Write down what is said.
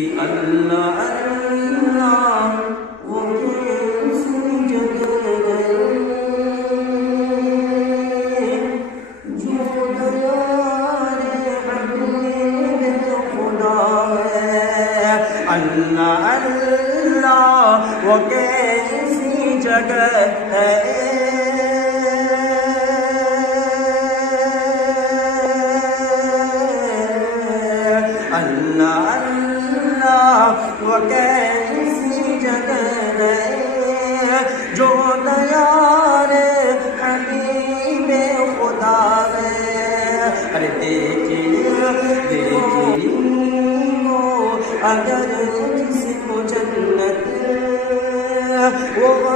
کہ اللہ اللہ وہ کیسی جگہ ہے جو دیار حبیب خدا ہے. اللہ اللہ وہ کیسی جگہ ہے اللہ اللہ وہ کیسی جگہ ہے جو دیار حبیب خدا ہے. ارے دیکھیے وہ اگر جس کو جنت وہ